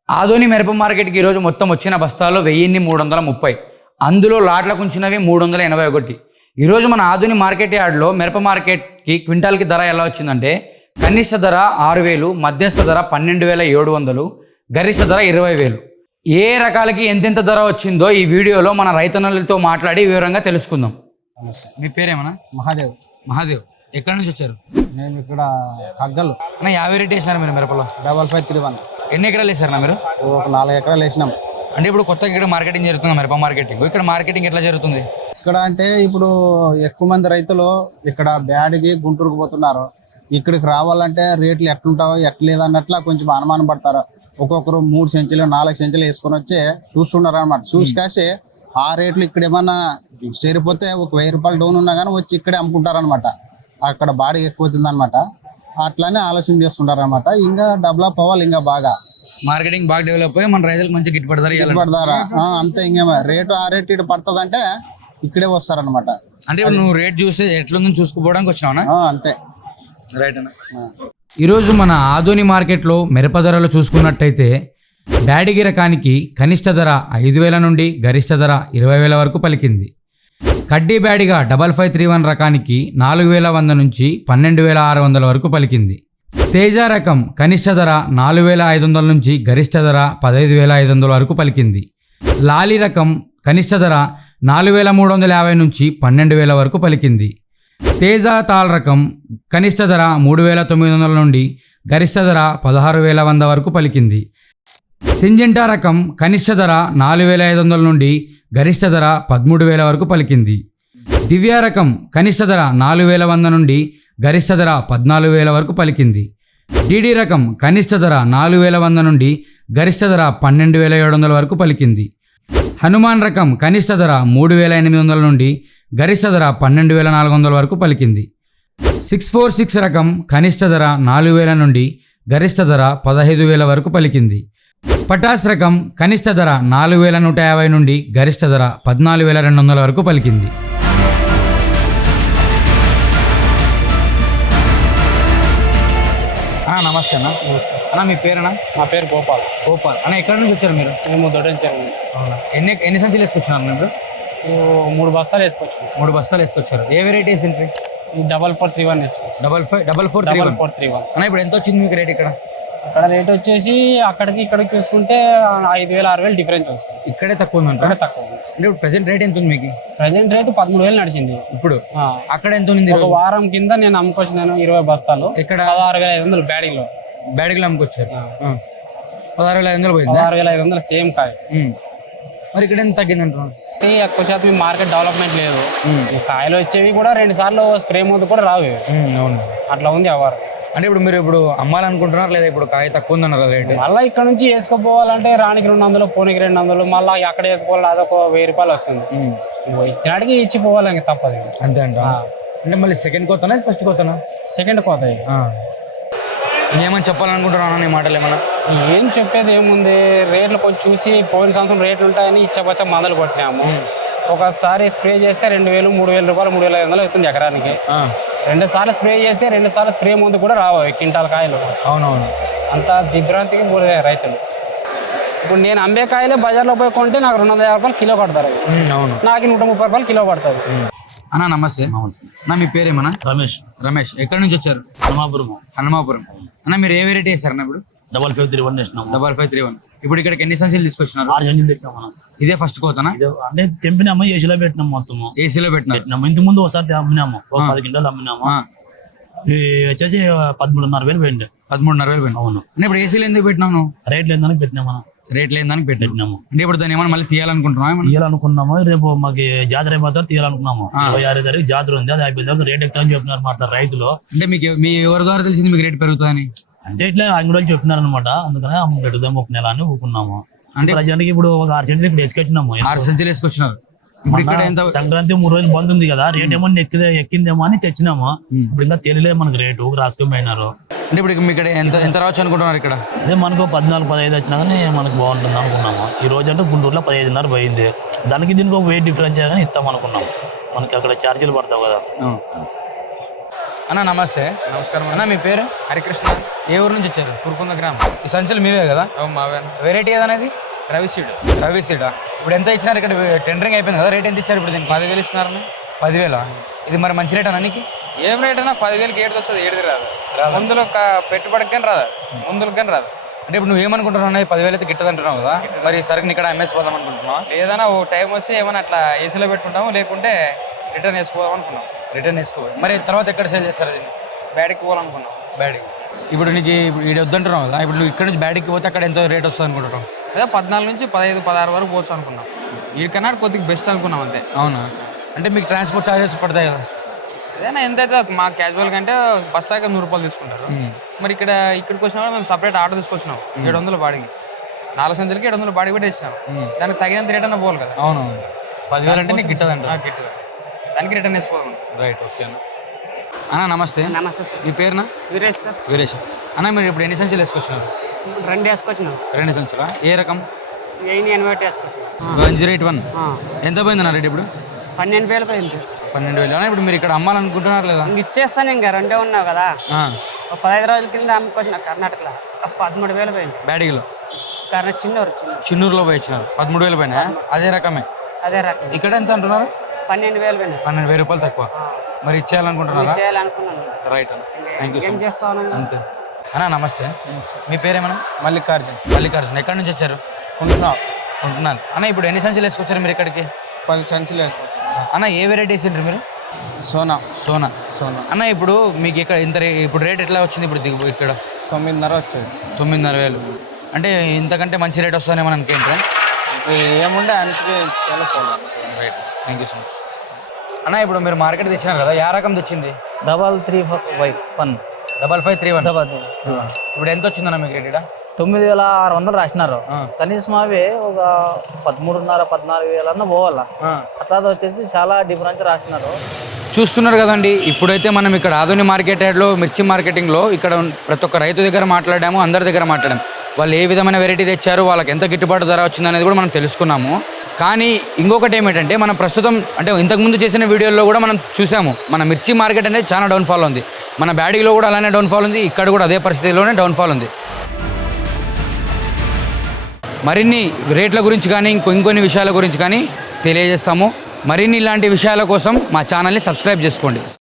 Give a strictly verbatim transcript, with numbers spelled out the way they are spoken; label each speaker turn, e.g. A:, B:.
A: ఆదోని మిరప మార్కెట్కి ఈరోజు మొత్తం వచ్చిన బస్తాల్లో వెయ్యిన్ని మూడు వందల ముప్పై, అందులో లాట్లకు ఉంచినవి మూడు వందల ఎనభై ఒకటి. ఈరోజు మన ఆదోని మార్కెట్ యార్డ్లో మిరప మార్కెట్కి క్వింటాల్కి ధర ఎలా వచ్చిందంటే కనిష్ట ధర ఆరు వేలు, మధ్యస్థ ధర పన్నెండు వేల ఏడు వందలు, గరిష్ట ధర ఇరవై వేలు. ఏ రకాలకి ఎంతెంత ధర వచ్చిందో ఈ వీడియోలో మన రైతన్నలతో మాట్లాడి వివరంగా తెలుసుకుందాం. మీ పేరేమన్నా?
B: మహాదేవ్.
A: మహాదేవ్, ఎక్కడి నుంచి వచ్చారు?
B: నేను ఇక్కడ కగ్గలు
A: అన్న యాభై రేట్ వేసినారు మీరు మిరపలో?
B: Double five three one.
A: ఎన్ని ఎకరాలు వేసారన్నా మీరు?
B: ఒక నాలుగు ఎకరాలు వేసినాం.
A: అంటే ఇప్పుడు కొత్తగా ఇక్కడ మార్కెటింగ్ జరుగుతుంది, మిరప మార్కెటింగ్. ఇక్కడ మార్కెటింగ్ ఎట్లా జరుగుతుంది?
B: ఇక్కడ అంటే ఇప్పుడు ఎక్కువ మంది రైతులు ఇక్కడ బ్యాడ్కి గుంటూరుకు పోతున్నారు. ఇక్కడికి రావాలంటే రేట్లు ఎట్లుంటావో ఎట్లేదన్నట్లా కొంచెం అనుమానం పడతారు. ఒక్కొక్కరు మూడు సెంచులు నాలుగు సెంచులు వేసుకొని వచ్చి చూస్తున్నారు అనమాట. చూసి కాసి ఆ రేట్లు ఇక్కడ ఏమన్నా సరిపోతే ఒక వెయ్యి రూపాయలు డౌన్ ఉన్నా కానీ వచ్చి ఇక్కడే అమ్ముకుంటారు అనమాట. అక్కడ బాడీ ఎక్కువ అవుతుంది అనమాట. అట్లానే ఆలోచన చేస్తుంటారు అనమాట. ఇంకా డెవలప్ అవ్వాలి, ఇంకా బాగా
A: మార్కెటింగ్ బాగా డెవలప్ అయ్యి మన రైతులకు మంచి గిట్టుబడి
B: పడతారా అంతే. ఇంకేమో రేటు ఆ రేటు ఇటు పడుతుంది అంటే ఇక్కడే వస్తారనమాట.
A: అంటే నువ్వు రేట్ చూస్తే ఎట్లుందని చూసుకోవడానికి వచ్చినావునా?
B: అంతే.
A: రైట్ అన్న. ఈరోజు మన ఆదోని మార్కెట్లో మిరప ధరలు చూసుకున్నట్టయితే బ్యాడిగి రకానికి కనిష్ట ధర ఐదు వేల నుండి గరిష్ట ధర ఇరవై వేల వరకు పలికింది. కడ్డీ బ్యాడిగా డబల్ ఫైవ్ త్రీ వన్ రకానికి నాలుగు వేల వంద నుంచి పన్నెండు వేల ఆరు వందల వరకు పలికింది. తేజ రకం కనిష్ట ధర నాలుగు వేల ఐదు వందల నుంచి గరిష్ట ధర పదహైదు వేల ఐదు వందల వరకు పలికింది. లాలి రకం కనిష్ట ధర నాలుగు వేల మూడు వందల యాభై నుంచి పన్నెండు వేల వరకు పలికింది. తేజ తాల్ రకం కనిష్ట ధర మూడు వేల తొమ్మిది వందల నుండి గరిష్ట ధర పదహారు వేల వంద వరకు పలికింది. సింజెంటా రకం కనిష్ట ధర నాలుగు వేల ఐదు వందల నుండి గరిష్ట ధర పదమూడు వేల వరకు పలికింది. దివ్య రకం కనిష్ట ధర నాలుగు వేల వంద నుండి గరిష్ట ధర పద్నాలుగు వేల వరకు పలికింది. డిడి రకం కనిష్ట ధర నాలుగు వేల వంద నుండి గరిష్ట ధర పన్నెండు వేల ఏడు వందల వరకు పలికింది. హనుమాన్ రకం కనిష్ట ధర మూడు వేల ఎనిమిది వందల నుండి గరిష్ట ధర పన్నెండు వేల నాలుగు వందల వరకు పలికింది. సిక్స్ ఫోర్ సిక్స్ రకం కనిష్ట ధర నాలుగు వేల నుండి గరిష్ట ధర పదహైదు వేల వరకు పలికింది. పటాస్ రకం కనిష్ట ధర నాలుగు వేల నూట యాభై నుండి గరిష్ట ధర పద్నాలుగు వేల రెండు వందల వరకు పలికింది. నమస్తే అన్న.
C: నమస్కారం
A: అన్న, మీ పేరేనా?
C: నా పేరు గోపాల్.
A: గోపాల్ అన్న, ఎక్కడి నుంచి వచ్చారు మీరు?
C: మేము దొడ్డించారు.
A: అవునా? ఎన్ని ఎన్ని సంచులు వేసుకొచ్చినారు మీరు?
C: మూడు బస్తాలు వేసుకొచ్చాం.
A: మూడు బస్తాలు వేసుకొచ్చారు. ఏ వెరైటీ వేసిండ్రి?
C: డబల్ ఫోర్ త్రీ వన్ వేసుకోవచ్చు.
A: Double five double four
C: double four three one
A: అన్న, ఇప్పుడు ఎంత వచ్చింది మీకు రేట్ ఇక్కడ?
C: అక్కడ రేట్ వచ్చేసి అక్కడికి ఇక్కడికి చూసుకుంటే ఐదు వేల ఆరు వేలు డిఫరెన్స్ వస్తుంది.
A: ఇక్కడే తక్కువ ఉంది.
C: ఇక్కడే తక్కువ ఉంది.
A: అంటే ఇప్పుడు ప్రెసెంట్ రేట్ ఎంత ఉంది మీకు?
C: ప్రెసెంట్ రేటు పదమూడు వేలు నడిచింది
A: ఇప్పుడు. అక్కడ ఎంత ఉంది?
C: ఒక వారం కింద నేను అమ్ముకొచ్చినాను ఇరవై బస్తాలు.
A: ఇక్కడ
C: పదహారు వేల ఐదు వందలు బ్యాడింగ్ లో
A: బ్యాడిగిలో అమ్ముకొచ్చారు. పదహారు వేల ఐదు వందలు పోయింది.
C: పదహారు వేల ఐదు వందలు సేమ్ కాయ.
A: మరి ఇక్కడ ఎంత తగ్గింది అంటున్నాను?
C: ఎక్కువ శాతం మార్కెట్ డెవలప్మెంట్ లేదు. కాయలు వచ్చేవి కూడా రెండు సార్లు స్ప్రే మందు కూడా రావు.
A: అవును,
C: అట్లా ఉంది వ్యవహారం.
A: అంటే ఇప్పుడు మీరు ఇప్పుడు అమ్మాలనుకుంటున్నారు లేదా? ఇప్పుడు కాయ తక్కువ ఉందన్నారు రేటు.
C: మళ్ళీ ఇక్కడ నుంచి వేసుకోపోవాలంటే రానికి రెండు వందలు పోనీకి రెండు వందలు మళ్ళీ అక్కడ వేసుకోవాలి, అదొక వెయ్యి రూపాయలు వస్తుంది. ఇచ్చినాడికి ఇచ్చి పోవాలి, ఇంకా తప్పదు.
A: అంతే అంట. అంటే మళ్ళీ సెకండ్ కోతనా ఫస్ట్ కోతనా?
C: సెకండ్ కోత.
A: ఏమని చెప్పాలనుకుంటున్నాను నీ మాటలు ఏమన్నా?
C: ఏం చెప్పేది ఏముంది, రేట్లు కొంచెం చూసి పోయిన సంవత్సరం రేట్లు ఉంటాయని ఇచ్చపచ్చ మందలు కొట్టినాము. ఒకసారి స్ప్రే చేస్తే రెండు వేలు మూడు వేల రూపాయలు మూడు వేల ఐదు వందలు అవుతుంది ఎకరానికి. రెండు సార్లు స్ప్రే చేస్తే రెండు సార్లు స్ప్రే ముందు కూడా రావు క్వింటాల్ కాయలు.
A: అవునవును.
C: అంత దిగ్భ్రాంతికి పోలే రైతులు. ఇప్పుడు నేను అమ్మే కాయలే బజార్లో పోయి కొంటే నాకు రెండు వందల యాభై రూపాయలు కిలో పడతారు.
A: అవును,
C: నాకు నూట ముప్పై రూపాయలు కిలో పడుతుంది.
A: అన్న నమస్తే.
D: నమస్తే
A: అన్న, మీ పేరేమన్నా?
D: రమేష్.
A: రమేష్, ఎక్కడి నుంచి వచ్చారు?
D: హనుమాపురం.
A: హనుమాపురం. అన్న, మీరు ఏ వెరైటీ వేసారన్న ఇప్పుడు?
D: డబల్ ఫైవ్ త్రీ వన్ వేసినాము.
A: Double five three one. ఇప్పుడు ఇక్కడికి ఎన్ని సంచులు తీసుకొచ్చినారు?
D: ఆరు సంచులు తెచ్చాం మనం.
A: ఇదే ఫస్ట్ కోతనా?
D: అంటే తెంపినాము, ఏసీలో పెట్టినాము. మొత్తము ఏసీలో
A: పెట్టినాము.
D: ఇంత ముందు ఒకసారి అమ్మినాము, ఒక పది క్వింటాలు అమ్మినాము. వచ్చేసి పదమూడున్నర వేలు పోయింది.
A: పదమూడున్నర వేలు పోయింది.
D: అవును.
A: అంటే ఇప్పుడు ఏసీలో ఎందుకు పెట్టినాము?
D: రేట్లు ఏందని పెట్టినాము మనం.
A: రేట్ లేదని పెట్టినాము. అంటే ఇప్పుడు దాన్ని ఏమన్నా మళ్ళీ తీయాలనుకుంటున్నాము?
D: తీయాలనుకున్నాము. రేపు మాకు జాతర అయిపోతారు తీయాలనుకున్నాము. ఇరవై ఆరు తారీఖు జాతర ఉంది, అది అయిపోయిన తర్వాత రేట్ ఎక్కువ అని చెప్తున్నారు మాట రైతులు.
A: అంటే మీకు మీ ఎవరి ద్వారా తెలిసింది మీకు రేట్ పెరుగుతుందని?
D: అంటే ఇట్లా అంగడి చెప్తున్నారు అనమాట. అందుకనే పెట్టుదాం ఒక నెల అని ఊకున్నాము. అంటే ప్రజెంట్కి ఇప్పుడు ఒక ఆరు సెంచులు ఇక్కడ వేసుకొచ్చినాము. ఆరు
A: సెంచులు వేసుకొచ్చినారు.
D: సంక్రాంతి మూడు రోజులు బంద్ ఉంది కదా, రేట్ ఏమో ఎక్కిదే ఎక్కిందేమో అని తెచ్చినాము. ఇప్పుడు ఇంకా తెలియలేదు మనకు రేటు, రాసుకొని పోయినారు.
A: అంటే ఇప్పుడు మీకు ఎంత ఎంత రావచ్చు అనుకుంటున్నారు ఇక్కడ?
D: అదే మనకు పద్నాలుగు పదహైదు వచ్చినా కానీ మనకు బాగుంటుంది అనుకున్నాము. ఈ రోజు అంటే గుంటూరులో పదహైదున్నర పోయింది. దానికి దీనికి ఒక వెయిట్ డిఫరెన్స్ కానీ ఇస్తాం అనుకున్నాము. మనకి అక్కడ ఛార్జీలు పడతావు కదా.
A: అన్న నమస్తే.
E: నమస్కారం
A: అన్న మీ పేరు?
E: హరికృష్ణ,
A: ఏ ఊరు నుంచి వచ్చారు?
E: కురుకుంద గ్రామం.
A: ఈ సంచులు మీవే కదా?
E: మావే
A: వెరైటీ ఏదనేది?
E: రవి సీడ్
A: రవి సీడా? ఇప్పుడు ఎంత ఇచ్చినారు? ఇక్కడ టెండరింగ్ అయిపోయింది కదా, రేట్ ఎంత ఇచ్చారు ఇప్పుడు దీనికి?
E: పదివేలు ఇస్తున్నారని.
A: పదివేల. ఇది మరి మంచి రేట్ అన్నకి?
E: ఏం రేట్ అయినా పదివేలకి ఏడుది వస్తుంది, ఏడుది రాదు. ముందులో పెట్టుబడికి కానీ రాదు, ముందులకు కానీ రాదు.
A: అంటే ఇప్పుడు నువ్వు ఏమనుకుంటున్నావు? పదివేలు అయితే గిట్టదు అంటున్నావు కదా, మరి సరుకుని ఇక్కడ ఎంఎస్ పోదాం అనుకుంటున్నావా?
E: ఏదైనా ఓ టైం వచ్చి ఏమైనా అట్లా ఏసీలో పెట్టుకుంటాము, లేకుంటే రిటర్న్ వేసుకోదాం అనుకున్నాం.
A: రిటర్న్ వేసుకోవాలి. మరి తర్వాత ఎక్కడ సేల్ చేస్తారు దీన్ని?
E: బ్యాడ్కి పోవాలనుకున్నాం.
A: బ్యాడీకి ఇప్పుడు నీకు ఇప్పుడు ఇది వద్దంటున్నావు కదా, ఇప్పుడు నువ్వు ఇక్కడ నుంచి బ్యాడీకి పోతే అక్కడ ఎంత రేట్ వస్తుంది అనుకుంటున్నావు?
E: అదే పద్నాలుగు నుంచి పదహైదు పదహారు వరకు పోవచ్చు అనుకున్నాం. వీడికన్నా కొద్దిగా బెస్ట్ అనుకున్నాం అంతే.
A: అవునా? అంటే మీకు ట్రాన్స్పోర్ట్ ఛార్జెస్ పడతాయి కదా?
E: ఏదైనా ఎంతైతే మా క్యాజువల్ కంటే బస్తాకి నూరు రూపాయలు తీసుకుంటారు. మరి ఇక్కడ ఇక్కడికి వచ్చినా మేము సపరేట్ ఆర్డర్ తీసుకొచ్చినాం, ఏడు వందలు బాడీకి. నాలుగు సంచులకి ఏడు వందలు బాడీ కూడా ఇచ్చినాం. దానికి తగినంత రేట్ అన్న పోవాలి కదా.
A: అవును, పదివేలు అంటే నీకు గిట్టదంట.
E: గిట్టదు, దానికి రిటర్న్ వేసుకోవాలి.
A: రైట్, ఓకే అన్న. అన్న నమస్తే.
C: నమస్తే సార్.
A: మీ పేరునా?
C: వీరేష్ సార్.
A: వీరేష్. అన్న మీరు ఇప్పుడు ఎన్ని సంచులు వేసుకొచ్చినారు?
C: రెండు వేసుకొచ్చినాం.
A: రెండు సంచులా? ఏ రకం?
C: వెయ్యి ఎనభై ఒకటి వేసుకొచ్చినాం.
A: One zero eight one. ఎంత పోయిందన్న రేట్ ఇప్పుడు?
C: పన్నెండు వేలు పోయింది.
A: పన్నెండు వేలు. ఇప్పుడు మీరు ఇక్కడ అమ్మాలనుకుంటున్నారు లేదా?
C: ఇంక ఇచ్చేస్తాను, ఇంకా రెండే ఉన్నావు కదా.
A: ఆ,
C: ఒక పదహైదు రోజుల కింద అమ్ముకొచ్చిన కర్ణాటకలో పదమూడు వేలు పోయింది.
A: బ్యాడీలో
C: కర్ణ చిన్నవారు చిన్న
A: చిన్నూరులో పోయి ఇచ్చినారు, పదమూడు వేలు పైన. అదే రకమే.
C: అదే రకం.
A: ఇక్కడ ఎంత అంటున్నారు?
C: పన్నెండు వేలు పోయింది.
A: పన్నెండు వేల రూపాయలు తక్కువ. మరి ఇచ్చేయాలనుకుంటున్నారా?
C: చేయాలనుకున్నాను.
A: రైట్ అన్న, థ్యాంక్ యూ సో
C: ఏం
A: మచ్.
C: చేస్తాను?
A: అంతే అన్న నమస్తే. మీ పేరేమన్నా?
B: మల్లికార్జున్.
A: మల్లికార్జున. ఎక్కడి నుంచి వచ్చారు?
B: కొంటున్నా
A: ఉంటున్నాను. అన్న ఇప్పుడు ఎన్ని సంచులు వేసుకొచ్చారు మీరు ఇక్కడికి?
B: పది సంచులు వేసుకోవచ్చు.
A: అన్న ఏ వెరైటీస్ తింటారు మీరు?
B: సోనా
A: సోనా.
B: సోనా
A: అన్న ఇప్పుడు మీకు ఇక్కడ ఇంత రే- ఇప్పుడు రేట్ ఎట్లా వచ్చింది ఇప్పుడు దిగు- ఇక్కడ?
B: తొమ్మిదిన్నర వచ్చేది.
A: తొమ్మిదిన్నర వేలు. అంటే ఇంతకంటే మంచి రేట్ వస్తుందని మనం అనుకుంటే?
B: ఏముండే అందుకే వెళ్ళిపోవాలి.
A: Right, thank you so much. అన్న ఇప్పుడు మీరు మార్కెట్ తెచ్చినారు కదా, ఏ రకం తెచ్చింది?
F: Double three five one
A: double five three one.
F: Double
A: ఇప్పుడు ఎంత వచ్చిందన్న మీకు రేట్ ఇక్కడ?
F: తొమ్మిది వేల ఆరు వందలు రాసినారు.
A: ఆ.
F: కనీసం అవి ఒక పదమూడున్నర పద్నాలుగు వేలన్నా పోవాలా. అట్లా వచ్చేసి చాలా డిఫరెన్స్ రాసినారు.
A: చూస్తున్నారు కదండి, ఇప్పుడైతే మనం ఇక్కడ ఆధునిక మార్కెట్ యార్డ్లో మిర్చి మార్కెటింగ్లో ఇక్కడ ఉన్న ప్రతి ఒక్క రైతు దగ్గర మాట్లాడాము, అందరి దగ్గర మాట్లాడాము. వాళ్ళు ఏ విధమైన వెరైటీ తెచ్చారు, వాళ్ళకి ఎంత గిట్టుబాటు ధర వచ్చింది అనేది కూడా మనం తెలుసుకున్నాము. కానీ ఇంకొకటి ఏమిటంటే మనం ప్రస్తుతం అంటే ఇంతకుముందు చేసిన వీడియోల్లో కూడా మనం చూసాము, మన మిర్చి మార్కెట్ అనేది చాలా డౌన్ఫాల్ ఉంది. మన బ్యాడీలో కూడా అలానే డౌన్ఫాల్ ఉంది, ఇక్కడ కూడా అదే పరిస్థితిలోనే డౌన్ఫాల్ ఉంది. మరిన్ని రేట్ల గురించి కానీ ఇంకో ఇంకొన్ని విషయాల గురించి కానీ తెలియజేస్తాము. మరిన్ని ఇలాంటి విషయాల కోసం మా ఛానల్ని సబ్స్క్రైబ్ చేసుకోండి.